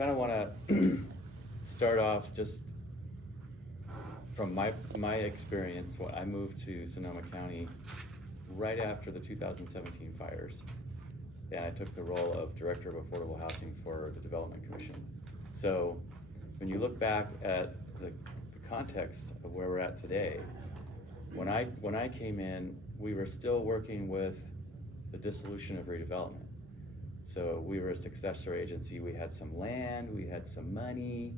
kind of want to start off just from my experience. When I moved to Sonoma County right after the 2017 fires, and I took the role of Director of Affordable Housing for the Development Commission. So when you look back at the context of where we're at today, when I came in, we were still working with the dissolution of redevelopment. So we were a successor agency. We had some land, we had some money.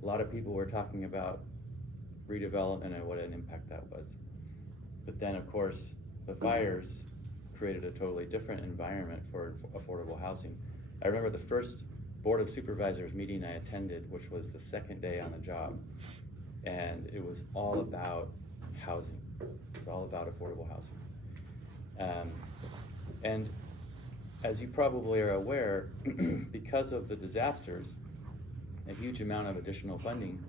A lot of people were talking about redevelopment and what an impact that was. But then, of course, the fires created a totally different environment for affordable housing. I remember the first Board of Supervisors meeting I attended, which was the second day on the job, and it was all about housing. It was all about affordable housing. And as you probably are aware, because of the disasters, a huge amount of additional funding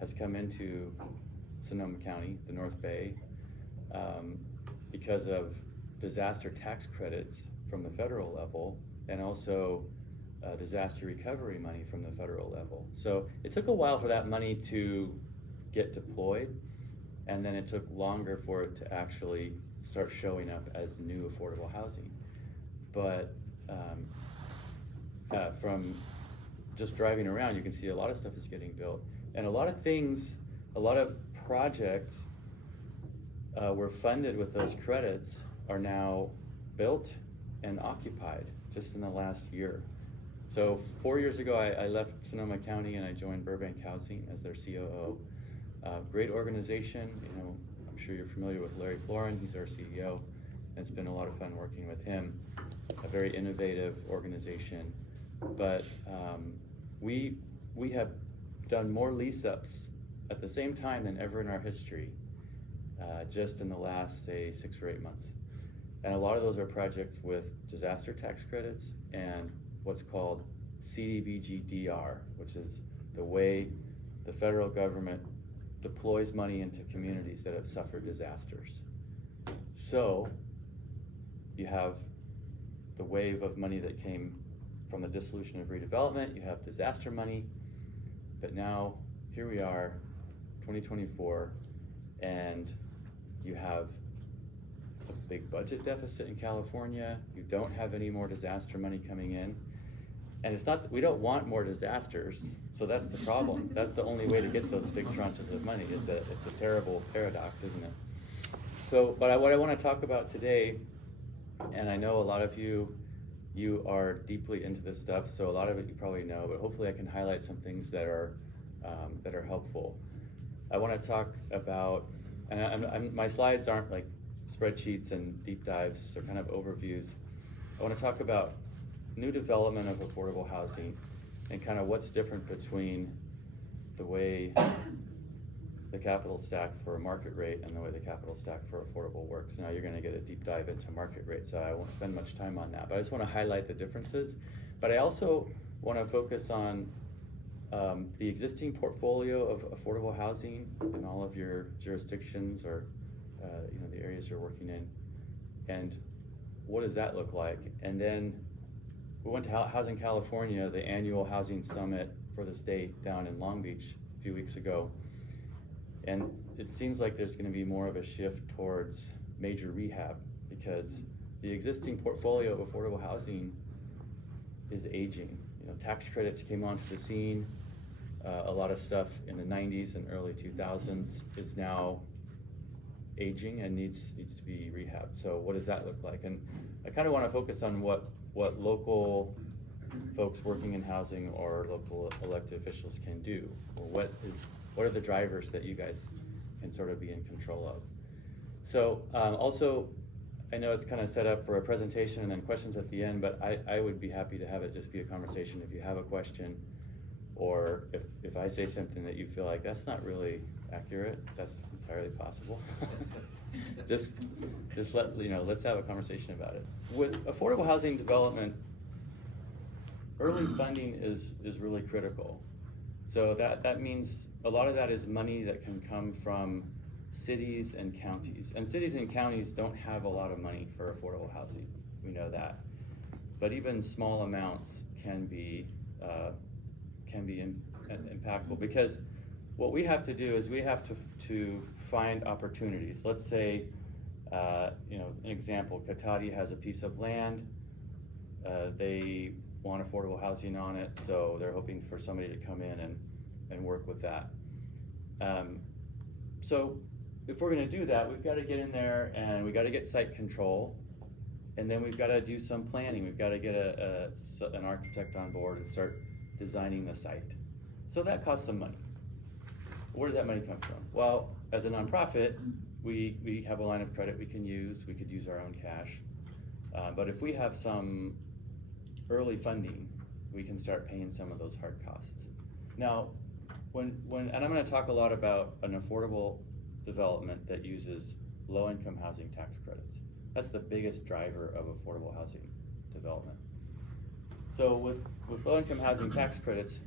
has come into Sonoma County, the North Bay, because of disaster tax credits from the federal level, and also disaster recovery money from the federal level. So it took a while for that money to get deployed, and then it took longer for it to actually start showing up as new affordable housing. But from just driving around, you can see a lot of stuff is getting built, and a lot of things, a lot of projects were funded with those credits are now built and occupied just in the last year. So 4 years ago, I left Sonoma County and I joined Burbank Housing as their COO. Great organization. You know, I'm sure you're familiar with Larry Florin. He's our CEO. It's been a lot of fun working with him. A very innovative organization. But we have done more lease-ups at the same time than ever in our history, just in the last, say, 6 or 8 months. And a lot of those are projects with disaster tax credits and what's called CDBG-DR, which is the way the federal government deploys money into communities that have suffered disasters. So you have the wave of money that came from the dissolution of redevelopment, you have disaster money, but now here we are, 2024, and you have a big budget deficit in California. You don't have any more disaster money coming in. And it's not that we don't want more disasters, so that's the problem. That's the only way to get those big tranches of money. It's a terrible paradox, isn't it? So, but what I want to talk about today, and I know a lot of you are deeply into this stuff, so a lot of it you probably know, but hopefully I can highlight some things that are helpful. I want to talk about, and my slides aren't like spreadsheets and deep dives, they're kind of overviews. I want to talk about new development of affordable housing and kind of what's different between the way the capital stack for market rate and the way the capital stack for affordable works. Now you're going to get a deep dive into market rate, so I won't spend much time on that, but I just want to highlight the differences. But I also want to focus on the existing portfolio of affordable housing in all of your jurisdictions or the areas you're working in, and what does that look like? And then we went to Housing California, the annual housing summit for the state down in Long Beach a few weeks ago. And it seems like there's going to be more of a shift towards major rehab because the existing portfolio of affordable housing is aging. You know, tax credits came onto the scene. A lot of stuff in the 90s and early 2000s is now aging and needs to be rehabbed. So what does that look like? And I kind of want to focus on what local folks working in housing or local elected officials can do, or what are the drivers that you guys can sort of be in control of. So also, I know it's kind of set up for a presentation and then questions at the end, but I would be happy to have it just be a conversation if you have a question, or if I say something that you feel like that's not really accurate, that's entirely possible. just let's have a conversation about it. With affordable housing development, early funding is really critical. So that means a lot of that is money that can come from cities and counties. And cities and counties don't have a lot of money for affordable housing. We know that. But even small amounts can be can be impactful, because what we have to do is we have to find opportunities. Let's say, you know, an example, Katati has a piece of land, they want affordable housing on it, so they're hoping for somebody to come in and work with that. So if we're gonna do that, we've gotta get in there and we gotta get site control, and then we've gotta do some planning. We've gotta get an architect on board and start designing the site. So that costs some money. Where does that money come from? Well, as a nonprofit, we have a line of credit we can use. We could use our own cash. But if we have some early funding, we can start paying some of those hard costs. Now, and I'm gonna talk a lot about an affordable development that uses low-income housing tax credits. That's the biggest driver of affordable housing development. So with low-income housing tax credits,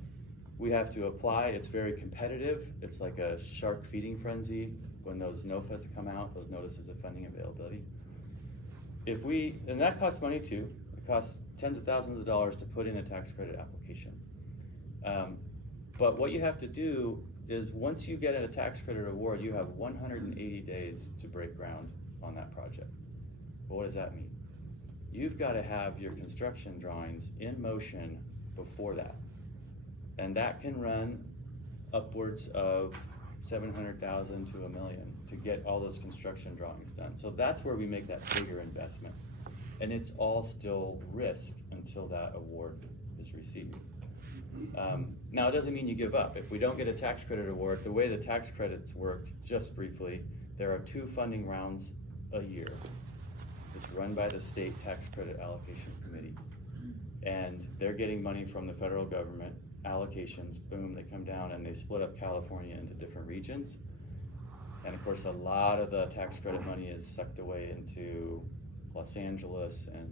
we have to apply. It's very competitive. It's like a shark feeding frenzy when those NOFAs come out, those notices of funding availability. And that costs money too. It costs tens of thousands of dollars to put in a tax credit application. But what you have to do is, once you get a tax credit award, you have 180 days to break ground on that project. Well, what does that mean? You've got to have your construction drawings in motion before that. And that can run upwards of $700,000 to $1 million to get all those construction drawings done. So that's where we make that bigger investment. And it's all still risk until that award is received. Now, it doesn't mean you give up. If we don't get a tax credit award, the way the tax credits work, just briefly, there are 2 funding rounds a year. It's run by the State Tax Credit Allocation Committee. And they're getting money from the federal government, allocations, boom, they come down and they split up California into different regions. And of course, a lot of the tax credit money is sucked away into Los Angeles and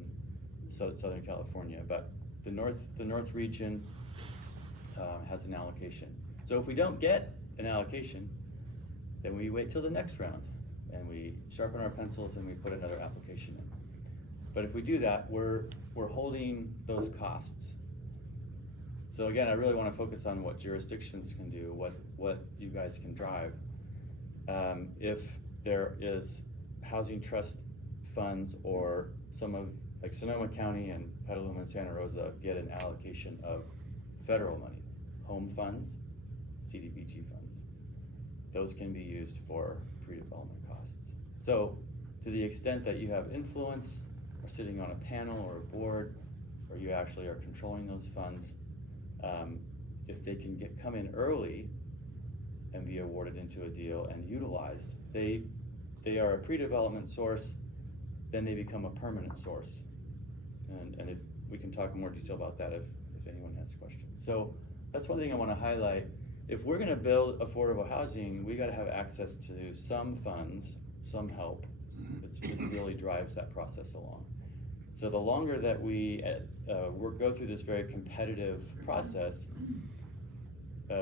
Southern California. But the North region has an allocation. So if we don't get an allocation, then we wait till the next round and we sharpen our pencils and we put another application in. But if we do that, we're holding those costs. So again, I really want to focus on what jurisdictions can do, what you guys can drive. If there is housing trust funds, or some of, like Sonoma County and Petaluma and Santa Rosa get an allocation of federal money, home funds, CDBG funds. Those can be used for pre-development costs. So to the extent that you have influence, or sitting on a panel or a board, or you actually are controlling those funds, if they can come in early and be awarded into a deal and utilized, they are a pre-development source, then they become a permanent source. And if we can talk in more detail about that if anyone has questions. So that's one thing I want to highlight. If we're going to build affordable housing, we got to have access to some funds, some help. It really drives that process along. So the longer that we go through this very competitive process,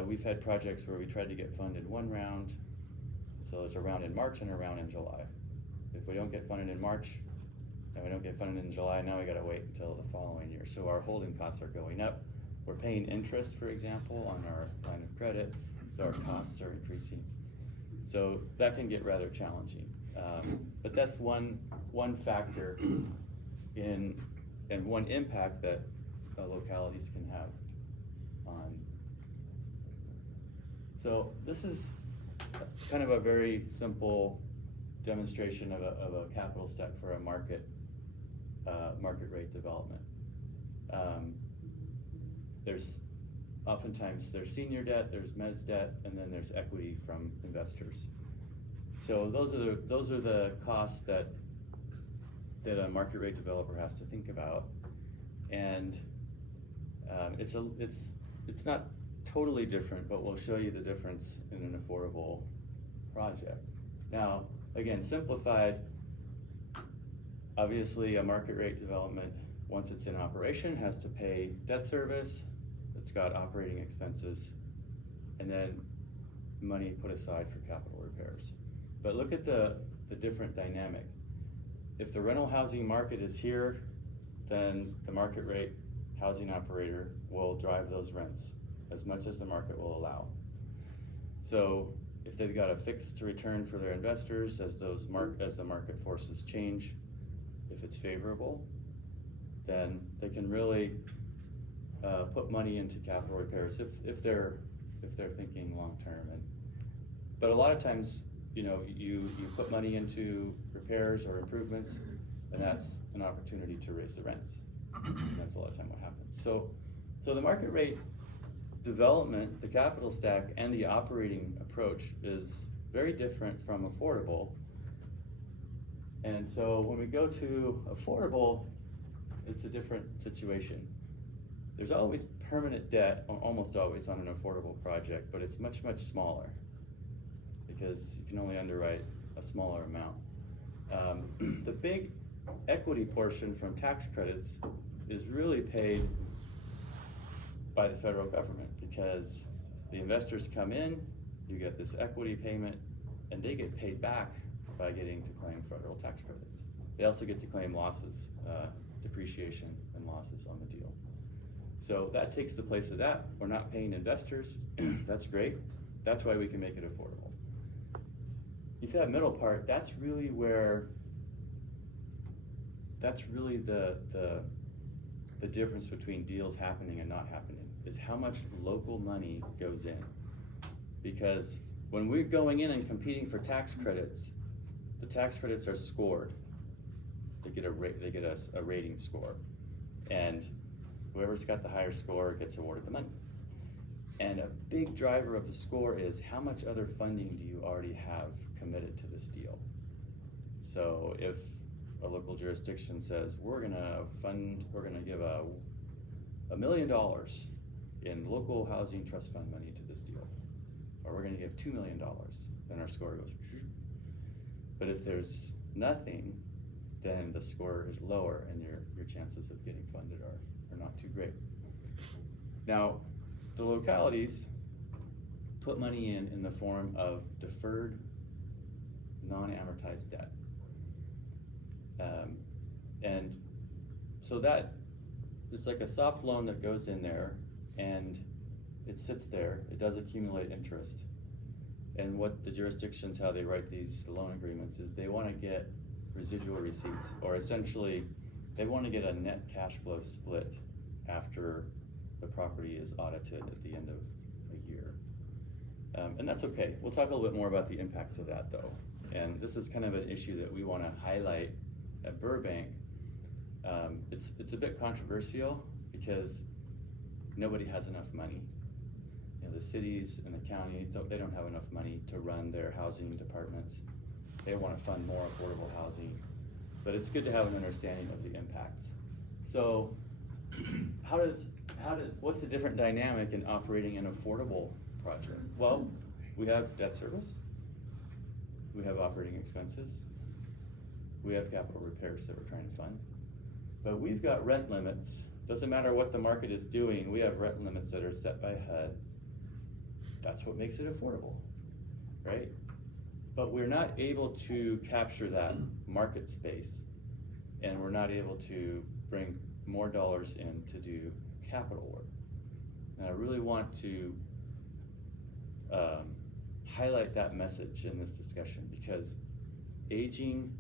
we've had projects where we tried to get funded one round, so there's a round in March and a round in July. If we don't get funded in March, and we don't get funded in July, now we gotta wait until the following year. So our holding costs are going up. We're paying interest, for example, on our line of credit, so our costs are increasing. So that can get rather challenging. But that's one factor and one impact that localities can have on. So this is kind of a very simple demonstration of a capital stack for a market rate development. Oftentimes there's senior debt, there's mezz debt, and then there's equity from investors. So those are the costs that a market rate developer has to think about, and it's not totally different, but we'll show you the difference in an affordable project. Now, again, simplified, obviously a market rate development, once it's in operation, has to pay debt service, it's got operating expenses, and then money put aside for capital repairs. But look at the different dynamic. If the rental housing market is here, then the market rate housing operator will drive those rents. as much as the market will allow. So if they've got a fixed return for their investors as the market forces change, if it's favorable, then they can really put money into capital repairs if they're thinking long term. But a lot of times, you put money into repairs or improvements, and that's an opportunity to raise the rents. And that's a lot of time what happens. So the market rate development, the capital stack, and the operating approach is very different from affordable. And so when we go to affordable, it's a different situation. There's always permanent debt, almost always, on an affordable project, but it's much, much smaller because you can only underwrite a smaller amount. The big equity portion from tax credits is really paid by the federal government because the investors come in, you get this equity payment, and they get paid back by getting to claim federal tax credits. They also get to claim losses, depreciation and losses on the deal. So that takes the place of that. We're not paying investors. That's great. That's why we can make it affordable. You see that middle part, that's really the difference between deals happening and not happening, is how much local money goes in. Because when we're going in and competing for tax credits, the tax credits are scored. They get a rating score, and whoever's got the higher score gets awarded the money. And a big driver of the score is how much other funding do you already have committed to this deal. So if a local jurisdiction says we're gonna give $1 million in local housing trust fund money to this deal, or we're gonna give $2 million, then our score goes. But if there's nothing, then the score is lower, and your chances of getting funded are not too great. Now, the localities put money in the form of deferred, non-amortized debt. And so that it's like a soft loan that goes in there, and it sits there. It does accumulate interest. And what the jurisdictions, how they write these loan agreements, is they want to get residual receipts, or essentially they want to get a net cash flow split after the property is audited at the end of a year. And that's okay. We'll talk a little bit more about the impacts of that, though. And this is kind of an issue that we want to highlight at Burbank. It's a bit controversial because nobody has enough money. The cities and the county, they don't have enough money to run their housing departments. They want to fund more affordable housing, but it's good to have an understanding of the impacts. So what's the different dynamic in operating an affordable project? Well, we have debt service, we have operating expenses, we have capital repairs that we're trying to fund, but we've got rent limits. Doesn't matter what the market is doing, we have rent limits that are set by HUD. That's what makes it affordable, right? But we're not able to capture that market space, and we're not able to bring more dollars in to do capital work. And I really want to highlight that message in this discussion, because aging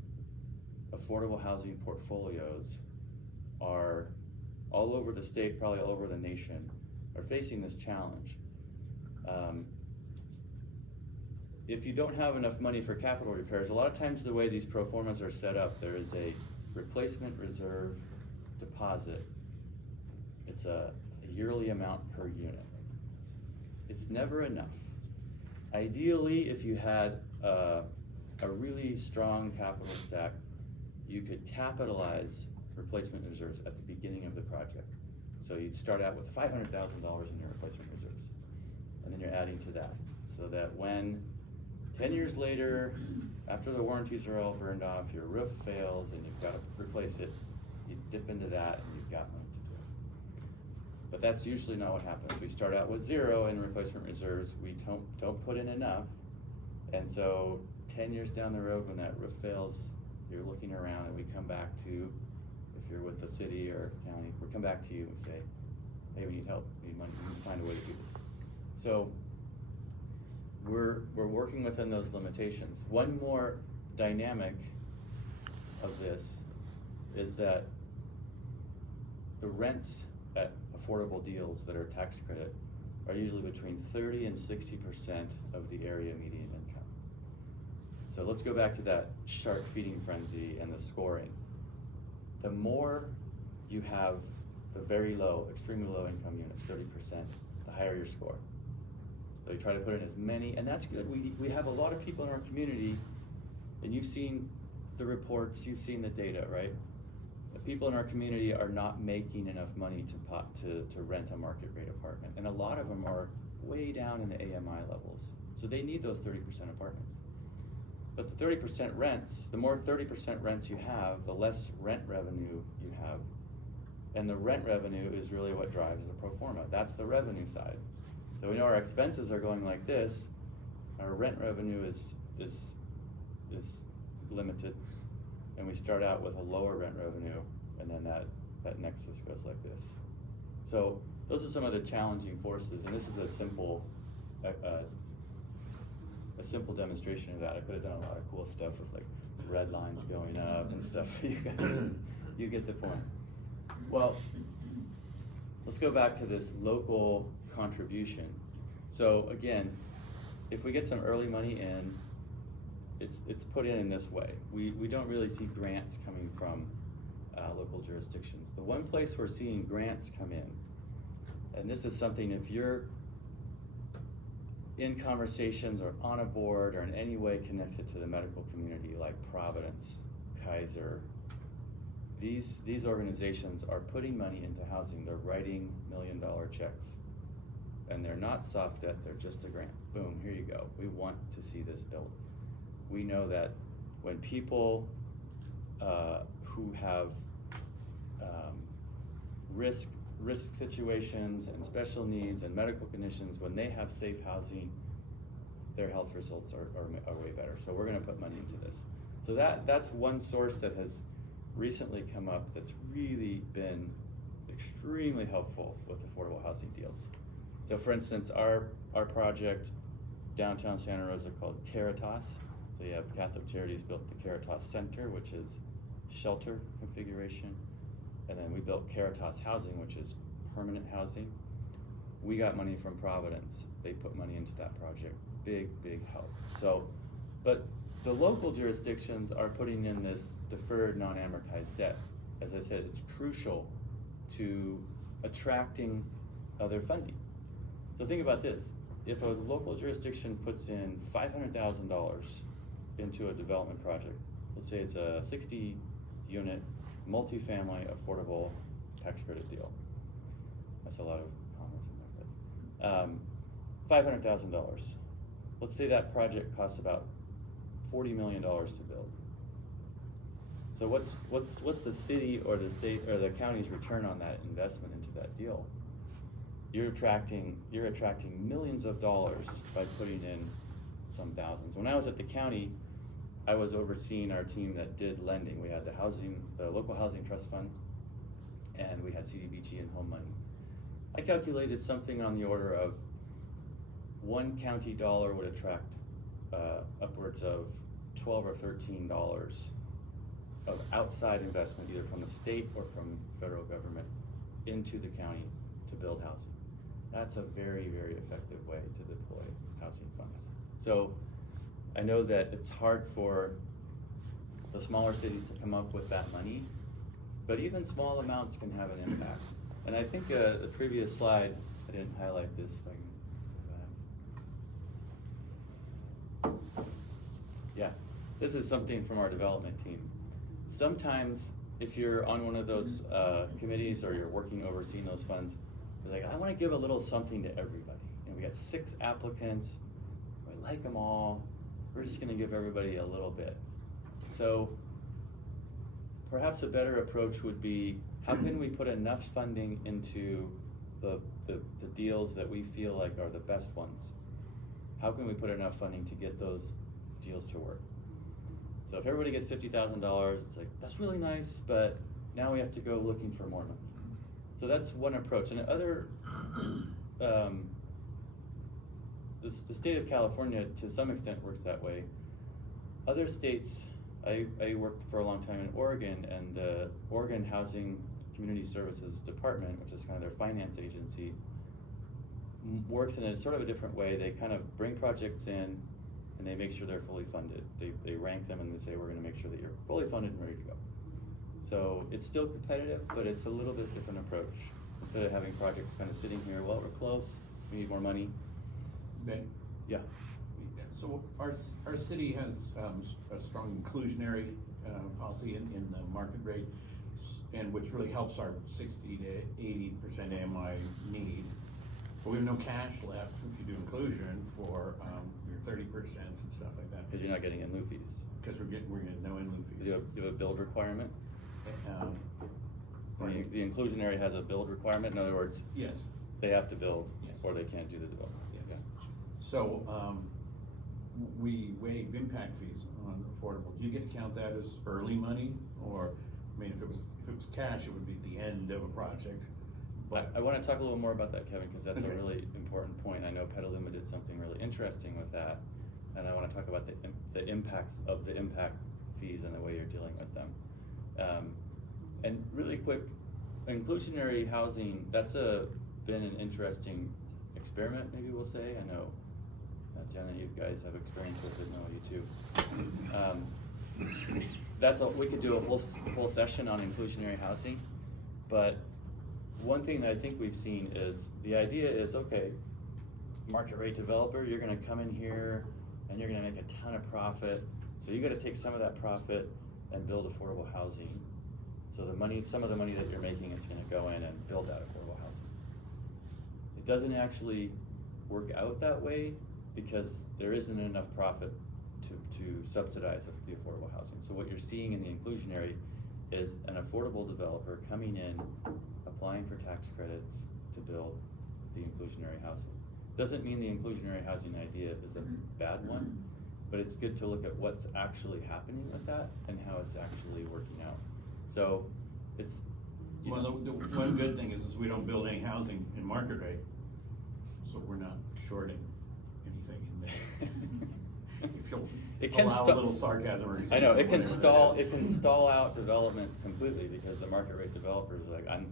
affordable housing portfolios are all over the state, probably all over the nation, are facing this challenge. If you don't have enough money for capital repairs, a lot of times the way these pro formas are set up, there is a replacement reserve deposit. It's a yearly amount per unit. It's never enough. Ideally, if you had a really strong capital stack, you could capitalize replacement reserves at the beginning of the project. So you'd start out with $500,000 in your replacement reserves, and then you're adding to that, so that when 10 years later, after the warranties are all burned off, your roof fails and you've got to replace it, you dip into that and you've got money to do it. But that's usually not what happens. We start out with zero in replacement reserves. We don't put in enough. And so 10 years down the road, when that roof fails, you're looking around, and we come back to, if you're with the city or county, we'll come back to you and say, hey, we need help, we need money, we need to find a way to do this. So we're working within those limitations. One more dynamic of this is that the rents at affordable deals that are tax credit are usually between 30 and 60% of the area median income. So let's go back to that shark feeding frenzy and the scoring. The more you have the very low, extremely low income units, 30%, the higher your score. So you try to put in as many, and that's good. We have a lot of people in our community, and you've seen the reports, you've seen the data, right? The people in our community are not making enough money to rent a market rate apartment, and a lot of them are way down in the AMI levels. So they need those 30% apartments. But the 30% rents, the more 30% rents you have, the less rent revenue you have. And the rent revenue is really what drives the pro forma. That's the revenue side. So we know our expenses are going like this. Our rent revenue is limited, and we start out with a lower rent revenue, and then that nexus goes like this. So those are some of the challenging forces, and this is a simple demonstration of that. I could have done a lot of cool stuff with like red lines going up and stuff. You guys, you get the point. Well, let's go back to this local contribution. So again, if we get some early money in, it's put in this way. We don't really see grants coming from local jurisdictions. The one place we're seeing grants come in, and this is something, if you're in conversations or on a board or in any way connected to the medical community, like Providence, Kaiser, these organizations are putting money into housing. They're writing $1 million checks, and they're not soft debt, they're just a grant. Boom, here you go. We want to see this built. We know that when people who have risk situations and special needs and medical conditions, when they have safe housing, their health results are way better. So we're gonna put money into this. So that's one source that has recently come up that's really been extremely helpful with affordable housing deals. So for instance, our project downtown Santa Rosa called Caritas. So you have Catholic Charities built the Caritas Center, which is shelter configuration. And then we built Caritas Housing, which is permanent housing. We got money from Providence. They put money into that project. Big, big help. So, but the local jurisdictions are putting in this deferred non-amortized debt. As I said, it's crucial to attracting other funding. So think about this. If a local jurisdiction puts in $500,000 into a development project, let's say it's a 60-unit multifamily affordable tax credit deal. That's a lot of comments in there, but $500,000. Let's say that project costs about $40 million to build. So what's the city or the state or the county's return on that investment into that deal? You're attracting millions of dollars by putting in some thousands. When I was at the county, I was overseeing our team that did lending. We had the local housing trust fund, and we had CDBG and home money. I calculated something on the order of one county dollar would attract upwards of $12 or $13 of outside investment, either from the state or from federal government, into the county to build housing. That's a very, very effective way to deploy housing funds. So I know that it's hard for the smaller cities to come up with that money, but even small amounts can have an impact. And I think the previous slide, I didn't highlight this, if I can go back. Yeah, this is something from our development team. Sometimes if you're on one of those committees or you're working overseeing those funds, you're like, I want to give a little something to everybody. And we got 6 applicants, we like them all, we're just going to give everybody a little bit. So perhaps a better approach would be, how can we put enough funding into the deals that we feel like are the best ones? How can we put enough funding to get those deals to work? So if everybody gets $50,000, it's like, that's really nice, but now we have to go looking for more money. So that's one approach. And other, the state of California to some extent works that way. Other states, I worked for a long time in Oregon, and the Oregon Housing Community Services Department, which is kind of their finance agency, works in a sort of a different way. They kind of bring projects in and they make sure they're fully funded. They rank them and they say, we're gonna make sure that you're fully funded and ready to go. So it's still competitive, but it's a little bit different approach. Instead of having projects kind of sitting here, well, we're close, we need more money. Ben? Yeah. So our city has a strong inclusionary policy in the market rate, and which really helps our 60 to 80% AMI need. But we have no cash left if you do inclusion for your 30% and stuff like that. Because you're not getting in lieu fees. Because we're getting no in lieu fees. You have a build requirement? The inclusionary has a build requirement. In other words, yes, they have to build, yes, or they can't do the development. Yes. Okay. So we waive impact fees on affordable. Do you get to count that as early money, or I mean, if it was cash, it would be at the end of a project. But I want to talk a little more about that, Kevin, because that's a really important point. I know Petaluma did something really interesting with that, and I want to talk about the impacts of the impact fees and the way you're dealing with them. And really quick, inclusionary housing, that's been an interesting experiment, maybe we'll say. I know, Jenna, you guys have experience with it, no, you too. We could do a whole session on inclusionary housing, but one thing that I think we've seen is, the idea is, okay, market rate developer, you're gonna come in here and you're gonna make a ton of profit, so you gotta take some of that profit and build affordable housing. So some of the money that you're making is gonna go in and build that affordable housing. It doesn't actually work out that way because there isn't enough profit to subsidize the affordable housing. So what you're seeing in the inclusionary is an affordable developer coming in, applying for tax credits to build the inclusionary housing. Doesn't mean the inclusionary housing idea is a bad one, but it's good to look at what's actually happening with that and how it's actually working out. So it's, well, the one good thing is we don't build any housing in market rate, so we're not shorting anything in there. If you'll allow a little sarcasm or I know it can stall out development completely because the market rate developers are like, I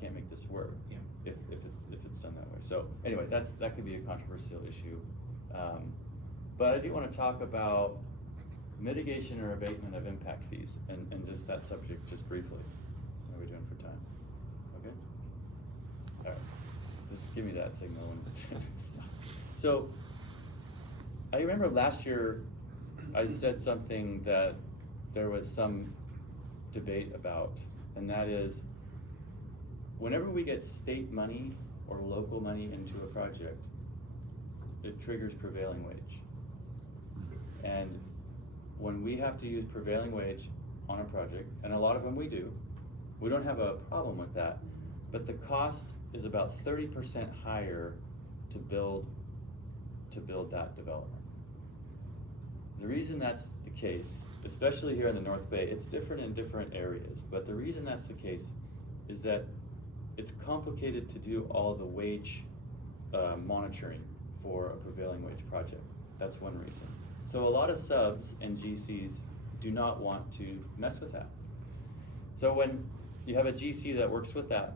can't make this work. Yeah. If it's done that way. So anyway, that could be a controversial issue. But I do want to talk about mitigation or abatement of impact fees and just that subject just briefly. How are we doing for time? Okay? All right. Just give me that signal when it's done. So I remember last year I said something that there was some debate about, and that is, whenever we get state money or local money into a project, it triggers prevailing wage. And when we have to use prevailing wage on a project, and a lot of them we do, we don't have a problem with that, but the cost is about 30% higher to build that development. The reason that's the case, especially here in the North Bay, it's different in different areas, but the reason that's the case is that it's complicated to do all the wage monitoring for a prevailing wage project. That's one reason. So a lot of subs and GCs do not want to mess with that. So when you have a GC that works with that,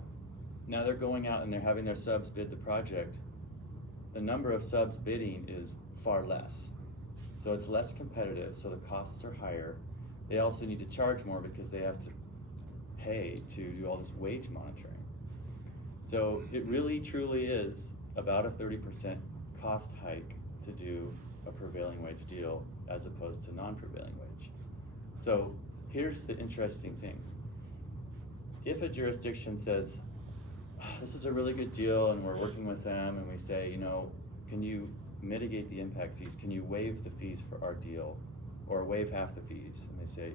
now they're going out and they're having their subs bid the project, the number of subs bidding is far less. So it's less competitive, so the costs are higher. They also need to charge more because they have to pay to do all this wage monitoring. So it really truly is about a 30% cost hike to do a prevailing wage deal as opposed to non-prevailing wage. So here's the interesting thing. If a jurisdiction says, oh, this is a really good deal and we're working with them and we say, can you mitigate the impact fees? Can you waive the fees for our deal or waive half the fees? And they say,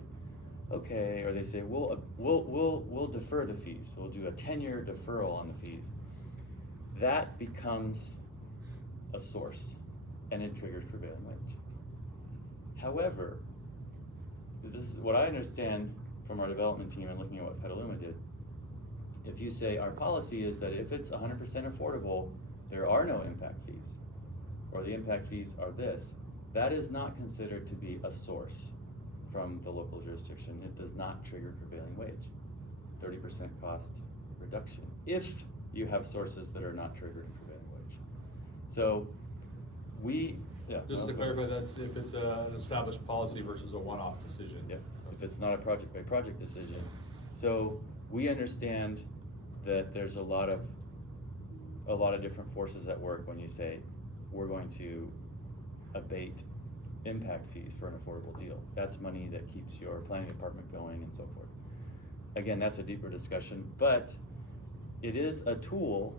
okay, or they say, we'll defer the fees. We'll do a 10-year deferral on the fees. That becomes a source and it triggers prevailing wage. However, this is what I understand from our development team and looking at what Petaluma did, if you say our policy is that if it's 100% affordable, there are no impact fees, or the impact fees are this, that is not considered to be a source from the local jurisdiction. It does not trigger prevailing wage. 30% cost reduction if you have sources that are not triggering prevailing wage. So Just to clarify, that's if it's an established policy versus a one-off decision. Yeah, if it's not a project by project decision. So we understand that there's a lot of different forces at work when you say we're going to abate impact fees for an affordable deal. That's money that keeps your planning department going and so forth. Again, that's a deeper discussion, but it is a tool.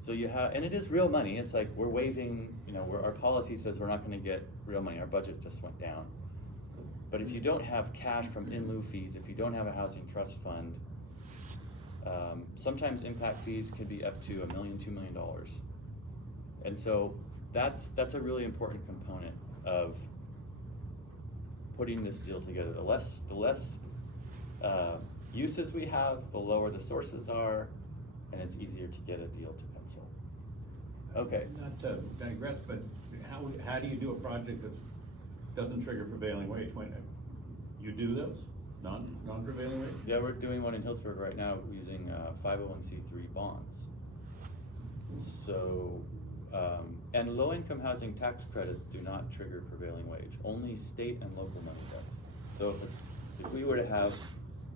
So you have, and it is real money. It's like we're waiving, our policy says we're not going to get real money. Our budget just went down. But if you don't have cash from in lieu fees, if you don't have a housing trust fund, sometimes impact fees can be up to $1 million, $2 million. And so that's a really important component of putting this deal together. The less uses we have, the lower the sources are, and it's easier to get a deal to pencil. Okay. Not to digress, but how do you do a project that doesn't trigger prevailing wage? When you do those non-prevailing wage? Yeah, we're doing one in Hillsburg right now using 501c3 bonds. So, and low-income housing tax credits do not trigger prevailing wage. Only state and local money does. So if we were to have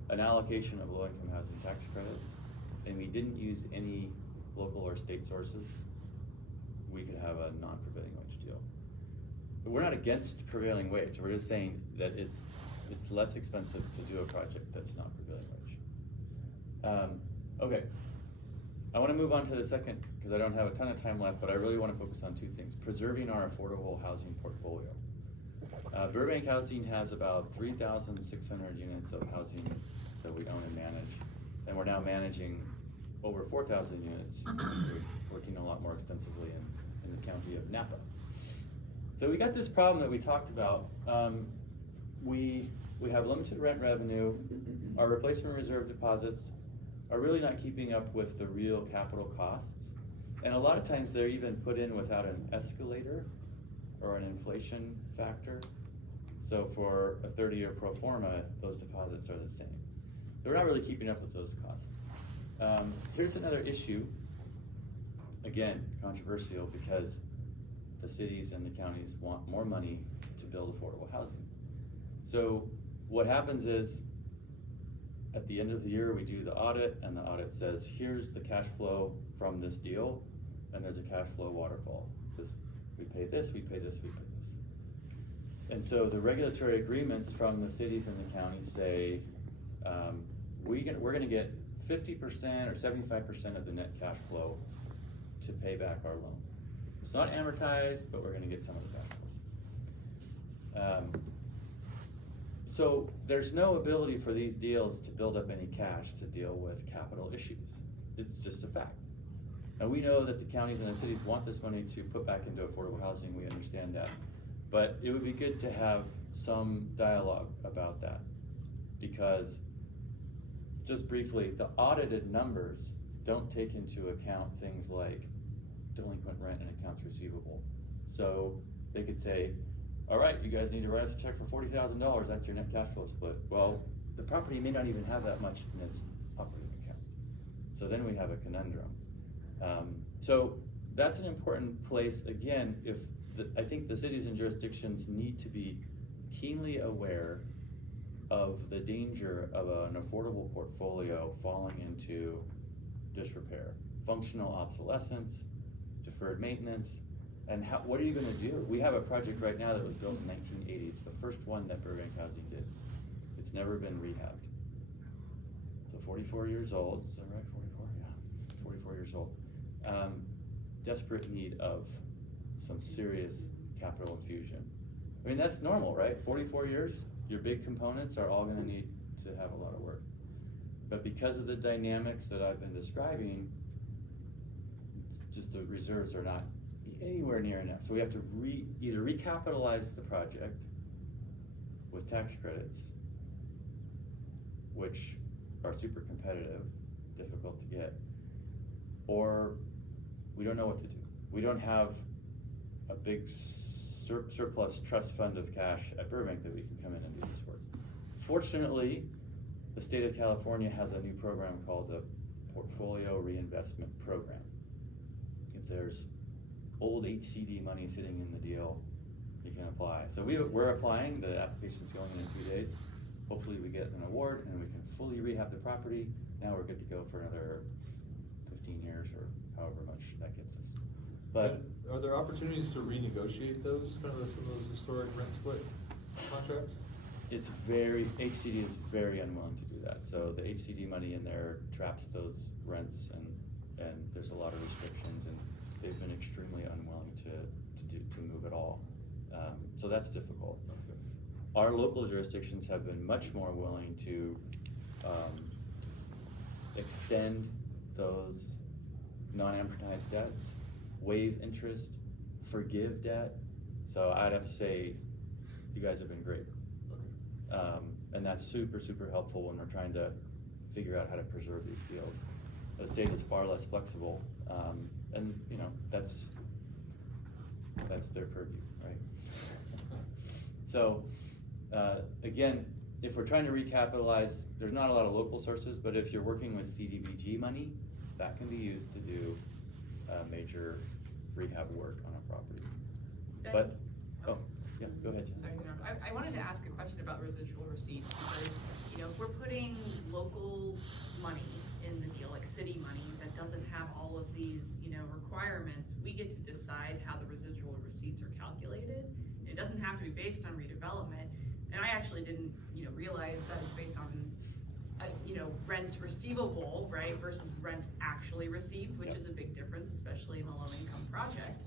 an allocation of low-income housing tax credits, and we didn't use any local or state sources, we could have a non-prevailing wage deal. But we're not against prevailing wage. We're just saying that it's less expensive to do a project that's not prevailing wage. Okay, I want to move on to the second, because I don't have a ton of time left, but I really want to focus on two things. Preserving our affordable housing portfolio. Burbank Housing has about 3,600 units of housing that we own and manage, and we're now managing over 4,000 units. We're working a lot more extensively in the county of Napa. So we got this problem that we talked about. We have limited rent revenue. Our replacement reserve deposits are really not keeping up with the real capital costs. And a lot of times they're even put in without an escalator or an inflation factor. So for a 30-year pro forma, those deposits are the same. They're not really keeping up with those costs. Here's another issue, again, controversial, because the cities and the counties want more money to build affordable housing. So what happens is, at the end of the year, we do the audit, and the audit says, here's the cash flow from this deal, and there's a cash flow waterfall. We pay this, we pay this, we pay this. And so the regulatory agreements from the cities and the counties say, we're gonna get 50% or 75% of the net cash flow to pay back our loan. It's not amortized, but we're gonna get some of the cash flow. So there's no ability for these deals to build up any cash to deal with capital issues. It's just a fact. Now we know that the counties and the cities want this money to put back into affordable housing, we understand that. But it would be good to have some dialogue about that, because just briefly, the audited numbers don't take into account things like delinquent rent and accounts receivable. So they could say, all right, you guys need to write us a check for $40,000, that's your net cash flow split. Well, the property may not even have that much in its operating account. So then we have a conundrum. So that's an important place. Again, I think the cities and jurisdictions need to be keenly aware of the danger of an affordable portfolio falling into disrepair, functional obsolescence, deferred maintenance, and what are you going to do? We have a project right now that was built in 1980. It's the first one that Burbank Housing did. It's never been rehabbed. So 44 years old, is that right? 44? Yeah, 44 years old. Desperate need of some serious capital infusion. I mean, that's normal, right? 44 years, your big components are all gonna need to have a lot of work. But because of the dynamics that I've been describing, just the reserves are not anywhere near enough. So we have to either recapitalize the project with tax credits, which are super competitive, difficult to get, or we don't know what to do. We don't have a big surplus trust fund of cash at Burbank that we can come in and do this work. Fortunately, the state of California has a new program called the Portfolio Reinvestment Program. If there's old HCD money sitting in the deal, you can apply. So we're applying, the application's going in 2 days. Hopefully we get an award and we can fully rehab the property. Now we're good to go for another 15 years or however much that gets us. But are there opportunities to renegotiate those, some of those historic rent split contracts? HCD is very unwilling to do that. So the HCD money in there traps those rents, and there's a lot of restrictions, and they've been extremely unwilling to move at all. So that's difficult. Okay. Our local jurisdictions have been much more willing to extend those non-amortized debts, waive interest, forgive debt. So I'd have to say, you guys have been great. And that's super, super helpful when we're trying to figure out how to preserve these deals. The state is far less flexible, and you know, that's their purview, right? So, again, if we're trying to recapitalize, there's not a lot of local sources, but if you're working with CDBG money, that can be used to do major rehab work on a property. But, oh, yeah, go ahead, Jen. Sorry to interrupt. I wanted to ask a question about residual receipts, because, you know, if we're putting local money in the deal, like city money, that doesn't have all of these, you know, requirements, we get to decide how the residual receipts are calculated. It doesn't have to be based on redevelopment. And I actually didn't, you know, realize that it's based on, you know, rents receivable, right, versus rents actually received, which is a big difference, especially in a low-income project.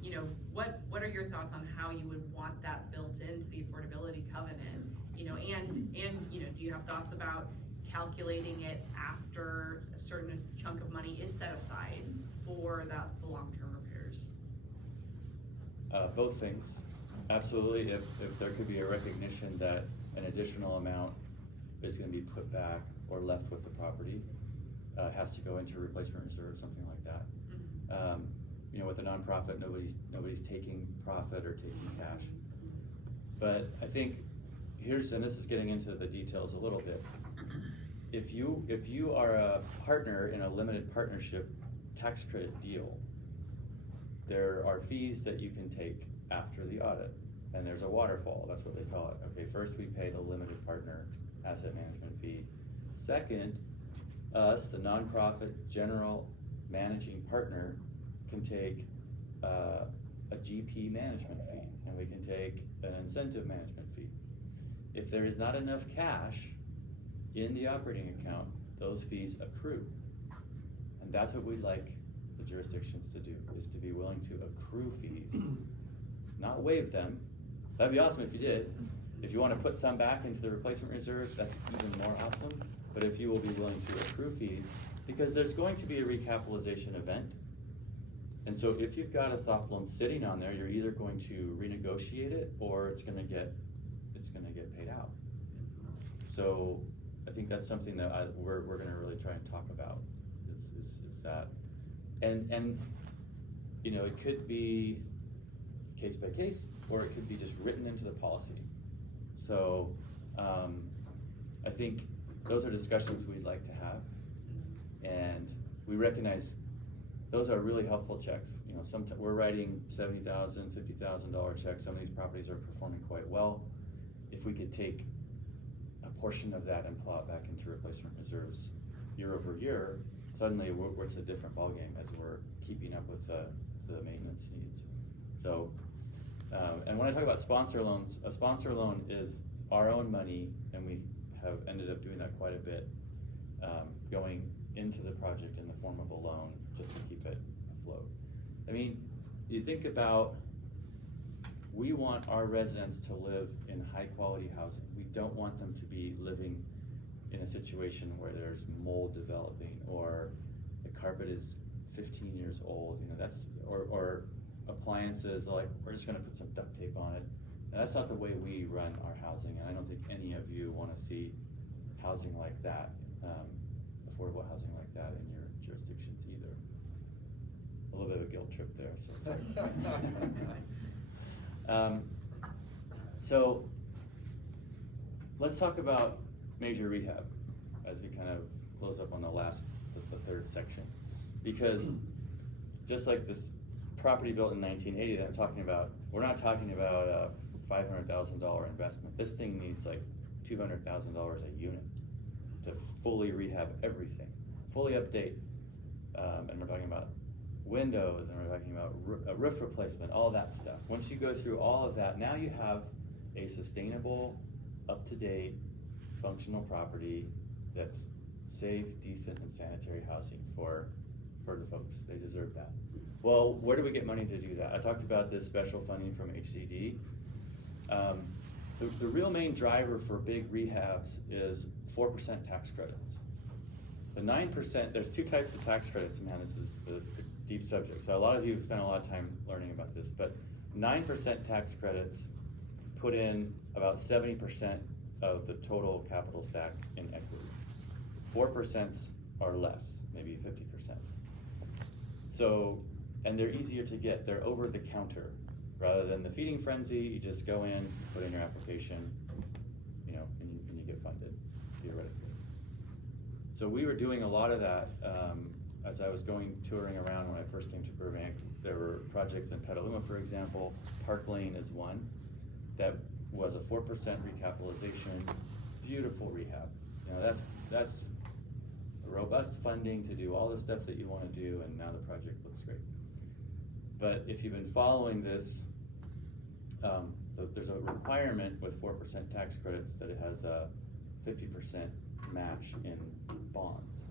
You know, what are your thoughts on how you would want that built into the affordability covenant? You know, and you know, do you have thoughts about calculating it after a certain chunk of money is set aside for the long-term repairs? Both things, absolutely. If there could be a recognition that an additional amount is going to be put back or left with the property, has to go into replacement reserve, something like that. Mm-hmm. You know, with a nonprofit, nobody's taking profit or taking cash. But I think and this is getting into the details a little bit. If you are a partner in a limited partnership tax credit deal, there are fees that you can take after the audit, and there's a waterfall. That's what they call it. Okay, first we pay the limited partner asset management fee. Second, us, the nonprofit general managing partner, can take a GP management fee, and we can take an incentive management fee. If there is not enough cash in the operating account, those fees accrue. And that's what we'd like the jurisdictions to do, is to be willing to accrue fees, not waive them. That'd be awesome if you did. If you want to put some back into the replacement reserve, that's even more awesome. But if you will be willing to accrue fees, because there's going to be a recapitalization event. And so if you've got a soft loan sitting on there, you're either going to renegotiate it or it's gonna get paid out. So I think that's something that we're gonna really try and talk about, is that. And you know, it could be case by case, or it could be just written into the policy. So I think those are discussions we'd like to have, and we recognize those are really helpful checks. You know, sometimes we're writing $70,000, $50,000 checks. Some of these properties are performing quite well. If we could take a portion of that and plow it back into replacement reserves year over year, suddenly it's a different ballgame as we're keeping up with the maintenance needs. So, and when I talk about sponsor loans, a sponsor loan is our own money, and we have ended up doing that quite a bit, going into the project in the form of a loan just to keep it afloat. I mean, you think about, we want our residents to live in high quality housing. We don't want them to be living in a situation where there's mold developing or the carpet is 15 years old, you know, that's, or appliances, like, we're just gonna put some duct tape on it. And that's not the way we run our housing, and I don't think any of you wanna see housing like that. affordable housing like that in your jurisdictions either. A little bit of a guilt trip there, so sorry. So let's talk about major rehab as we kind of close up on the third section. Because just like this property built in 1980 that I'm talking about, we're not talking about a $500,000 investment. This thing needs like $200,000 a unit to fully rehab everything, fully update. And we're talking about windows, and we're talking about a roof replacement, all that stuff. Once you go through all of that, now you have a sustainable, up-to-date, functional property that's safe, decent, and sanitary housing for the folks. They deserve that. Well, where do we get money to do that? I talked about this special funding from HCD. The real main driver for big rehabs is 4% tax credits. The 9%, there's two types of tax credits, man, this is the deep subject. So a lot of you have spent a lot of time learning about this, but 9% tax credits put in about 70% of the total capital stack in equity. 4% are less, maybe 50%. So, and they're easier to get, they're over the counter. Rather than the feeding frenzy, you just go in, put in your application, you know, and you get funded, theoretically. So we were doing a lot of that as I was touring around when I first came to Burbank. There were projects in Petaluma, for example. Park Lane is one that was a 4% recapitalization, beautiful rehab. You know, that's robust funding to do all the stuff that you want to do, and now the project looks great. But if you've been following this, there's a requirement with 4% tax credits that it has a 50% match in bonds.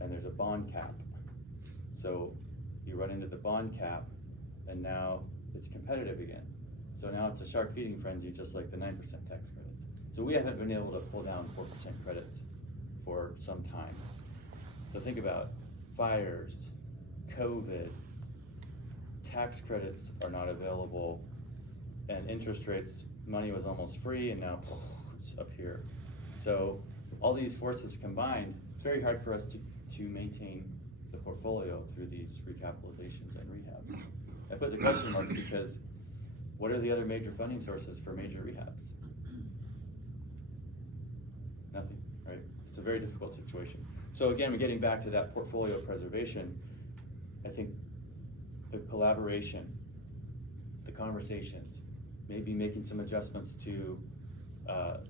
And there's a bond cap. So you run into the bond cap, and now it's competitive again. So now it's a shark feeding frenzy, just like the 9% tax credits. So we haven't been able to pull down 4% credits for some time. So think about fires, COVID, tax credits are not available, and interest rates, money was almost free, and now it's up here. So all these forces combined, it's very hard for us to maintain the portfolio through these recapitalizations and rehabs. I put the question marks because what are the other major funding sources for major rehabs? Nothing, right? It's a very difficult situation. So again, we're getting back to that portfolio preservation. I think the collaboration, the conversations, maybe making some adjustments to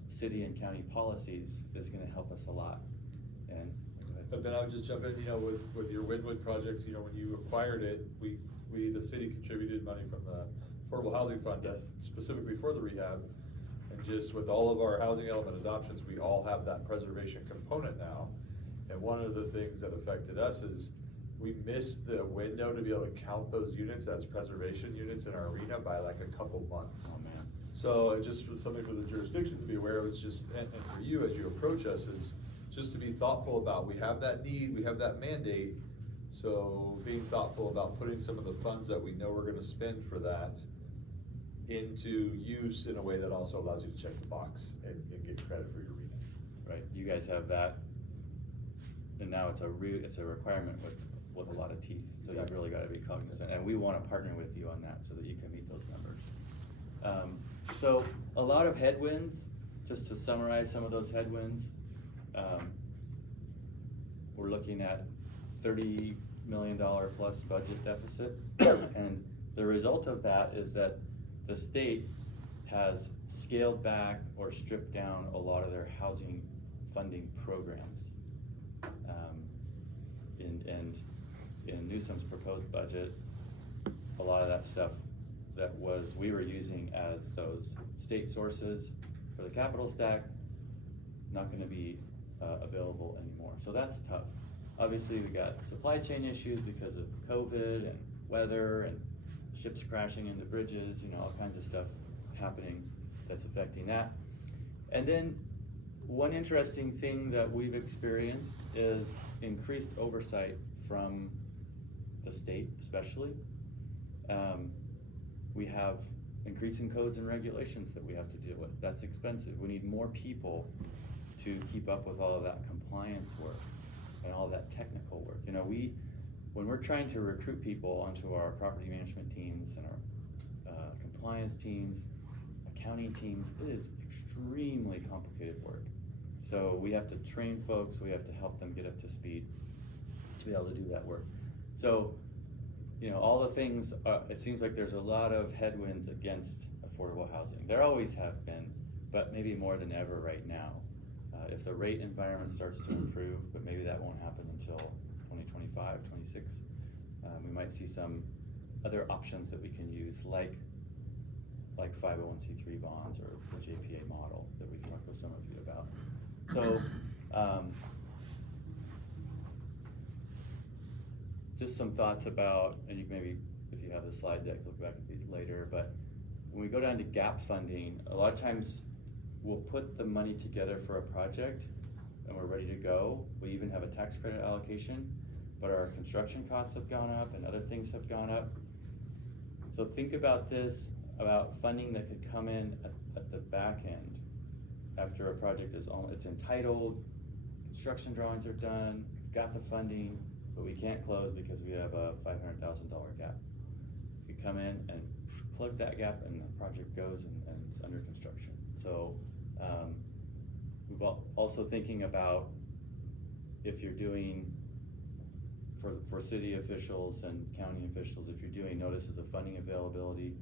city and county policies is going to help us a lot. And but then I would just jump in, you know, with your Wynwood project, you know, when you acquired it, the city contributed money from the Affordable Housing Fund, yes, specifically for the rehab. And just with all of our housing element adoptions, we all have that preservation component now. And one of the things that affected us is we missed the window to be able to count those units as preservation units in our arena by like a couple months. oh man. So just something for the jurisdiction to be aware of, is just, and for you as you approach us, is just to be thoughtful about, we have that need, we have that mandate. So being thoughtful about putting some of the funds that we know we're gonna spend for that into use in a way that also allows you to check the box and get credit for your arena. Right, you guys have that, and now it's a requirement with a lot of teeth, so Exactly. you've really got to be cognizant, and we want to partner with you on that so that you can meet those numbers. So a lot of headwinds, just to summarize some of those headwinds, we're looking at $30 million plus budget deficit, and the result of that is that the state has scaled back or stripped down a lot of their housing funding programs. In Newsom's proposed budget, a lot of that stuff that we were using as those state sources for the capital stack, not going to be available anymore. So that's tough. Obviously, we got supply chain issues because of COVID and weather and ships crashing into bridges, you know, all kinds of stuff happening that's affecting that. And then one interesting thing that we've experienced is increased oversight from the state, especially. We have increasing codes and regulations that we have to deal with. That's expensive. We need more people to keep up with all of that compliance work and all that technical work. You know, when we're trying to recruit people onto our property management teams and our compliance teams, accounting teams, it is extremely complicated work. So we have to train folks, we have to help them get up to speed to be able to do that work. So, you know, all the things, it seems like there's a lot of headwinds against affordable housing. There always have been, but maybe more than ever right now. If the rate environment starts to improve, but maybe that won't happen until 2025, 26, we might see some other options that we can use, like 501c3 bonds or the JPA model that we can talk with some of you about. So, just some thoughts about, and you can maybe, if you have the slide deck, look back at these later, but when we go down to gap funding, a lot of times we'll put the money together for a project and we're ready to go. We even have a tax credit allocation, but our construction costs have gone up and other things have gone up. So think about this, about funding that could come in at the back end after a project is it's entitled, construction drawings are done, we've got the funding, but we can't close because we have a $500,000 gap. You come in and plug that gap and the project goes and it's under construction. So we've also thinking about if you're doing, for city officials and county officials, if you're doing notices of funding availability,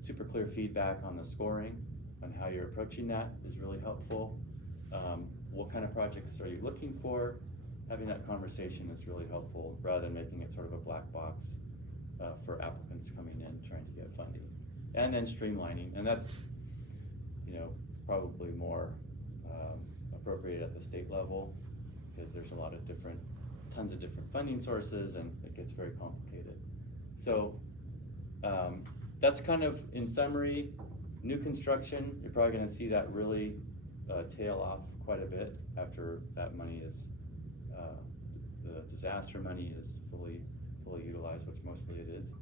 super clear feedback on the scoring, on how you're approaching that is really helpful. What kind of projects are you looking for? Having that conversation is really helpful rather than making it sort of a black box for applicants coming in trying to get funding. And then streamlining, and that's, you know, probably more appropriate at the state level because there's a lot of tons of different funding sources and it gets very complicated. So that's kind of, in summary, new construction, you're probably gonna see that really tail off quite a bit after that money is, the disaster money is fully utilized, which mostly it is.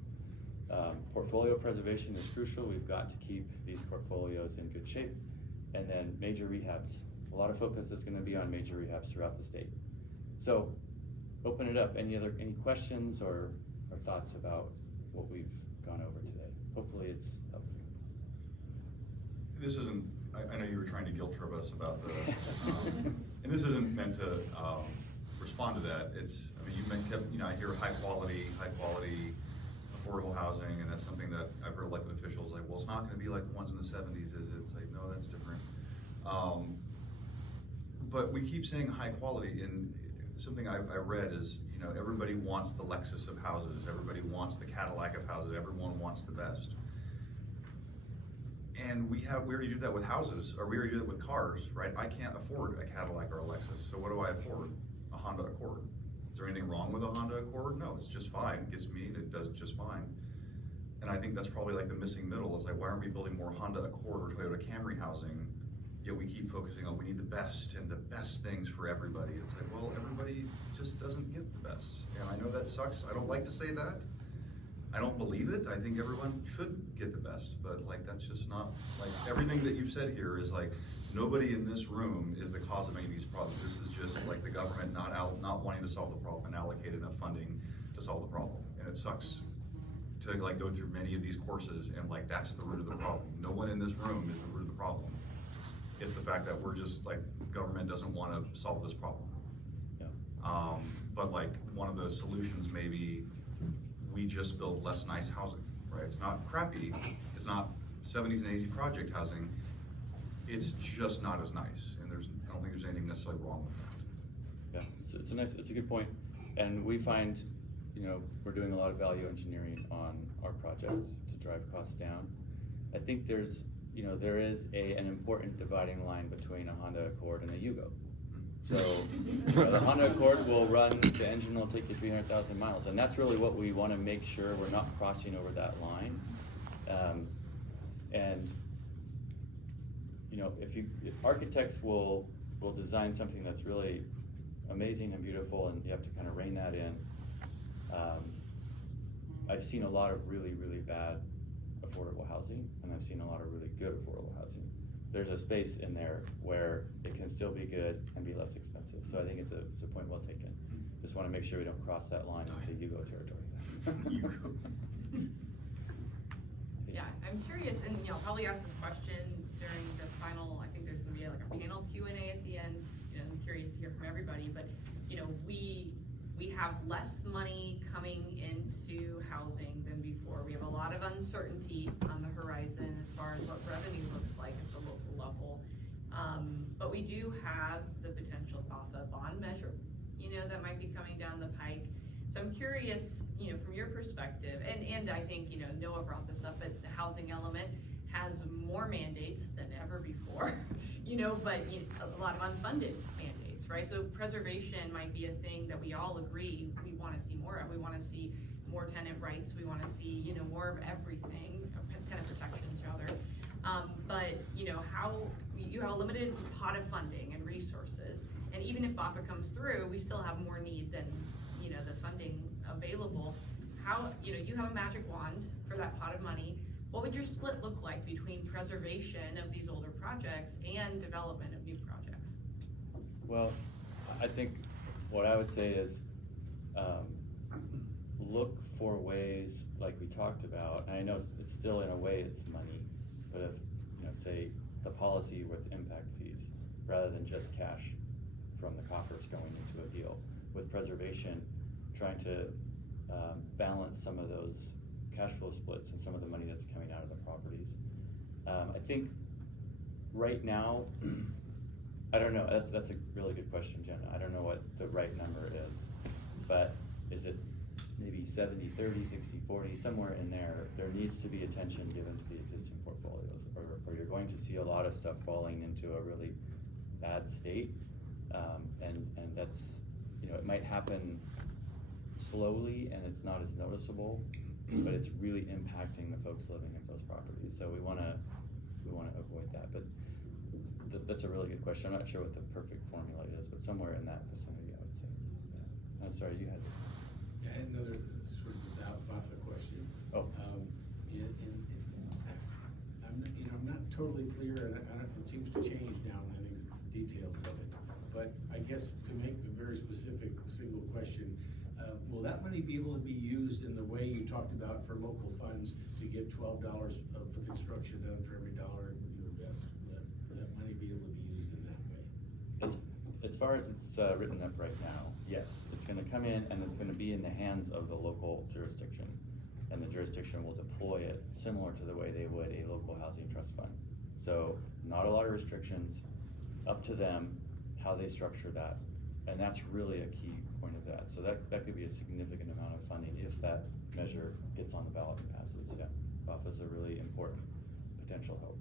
Portfolio preservation is crucial. We've got to keep these portfolios in good shape. And then major rehabs. A lot of focus is gonna be on major rehabs throughout the state. So open it up. Any questions or thoughts about what we've gone over today? Hopefully it's helpful. This isn't, I know you were trying to guilt trip us about the, and this isn't meant to respond to that. It's, I mean, I hear high quality, affordable housing, and that's something that I've heard elected officials like, well, it's not gonna be like the ones in the 70s, is it? It's like, no, that's different. But we keep saying high quality, and something I read is, you know, everybody wants the Lexus of houses, everybody wants the Cadillac of houses, everyone wants the best. And we already do that with houses, or we already do that with cars, right? I can't afford a Cadillac or a Lexus, so what do I afford? A Honda Accord. Is there anything wrong with a Honda Accord? No, it's just fine. It gets me, and it does just fine. And I think that's probably like the missing middle. Is like, why aren't we building more Honda Accord or Toyota Camry housing? Yet we keep focusing on we need the best and the best things for everybody. It's like, well, everybody just doesn't get the best. And I know that sucks. I don't like to say that. I don't believe it. I think everyone should get the best, but like that's just not, like everything that you've said here is like nobody in this room is the cause of any of these problems. This is just like the government not wanting to solve the problem and allocate enough funding to solve the problem. And it sucks to like go through many of these courses and like that's the root of the problem. No one in this room is the root of the problem. It's the fact that we're just like government doesn't want to solve this problem. Yeah. But like one of the solutions maybe we just build less nice housing, right? It's not crappy, it's not 70s and 80s project housing, it's just not as nice. And I don't think there's anything necessarily wrong with that. Yeah, it's a good point. And we find, you know, we're doing a lot of value engineering on our projects to drive costs down. I think there is an important dividing line between a Honda Accord and a Yugo. So the Honda Accord will run, the engine will take you 300,000 miles, and that's really what we want to make sure we're not crossing over that line. And you know, if architects will design something that's really amazing and beautiful, and you have to kind of rein that in. I've seen a lot of really, really bad affordable housing, and I've seen a lot of really good affordable housing. there's a space in there where it can still be good and be less expensive. So I think it's a point well taken. Just wanna make sure we don't cross that line into Yugo territory. Yeah, I'm curious, and I'll probably ask this question during the final, I think there's gonna be like a panel Q&A at the end. I'm curious to hear from everybody, but we have less money coming into housing than before. We have a lot of uncertainty on the horizon as far as what revenue looks like at the local level. But we do have the potential BAFA bond measure, that might be coming down the pike. So I'm curious, from your perspective, and I think, Noah brought this up, but the housing element has more mandates than ever before, but a lot of unfunded mandates, right? So preservation might be a thing that we all agree we want to see more of. We want to see more tenant rights. We want to see, more of everything, tenant protections rather. But, how you have a limited pot of funding and resources, and even if BAFA comes through, we still have more need than, the funding available. How, you have a magic wand for that pot of money. What would your split look like between preservation of these older projects and development of new projects? Well, I think what I would say is, look for ways like we talked about, and I know it's still in a way it's money, but if, say the policy with impact fees, rather than just cash from the coffers going into a deal. With preservation, trying to balance some of those cash flow splits and some of the money that's coming out of the properties. I think right now, I don't know, that's a really good question, Jenna. I don't know what the right number is, but is it maybe 70-30, 60-40, somewhere in there? There needs to be attention given to the existing portfolios, or you're going to see a lot of stuff falling into a really bad state. And that's, it might happen slowly and it's not as noticeable, but it's really impacting the folks living in those properties. So we wanna avoid that. But that's a really good question. I'm not sure what the perfect formula is, but somewhere in that vicinity, I would say. I'm sorry, you had. Yeah, I had another sort of BAFA question. Oh. I'm not totally clear, and it seems to change now, and I think the details of it. But I guess to make a very specific single question, will that money be able to be used in the way you talked about for local funds to get $12 of construction done for every dollar you invest? Will that money be able to be used in that way? As far as it's written up right now, yes, it's gonna come in and it's gonna be in the hands of the local jurisdiction. And the jurisdiction will deploy it similar to the way they would a local housing trust fund. So not a lot of restrictions, up to them how they structure that. And that's really a key point of that. So that could be a significant amount of funding if that measure gets on the ballot and passes. Yeah, BAFA is a really important potential help.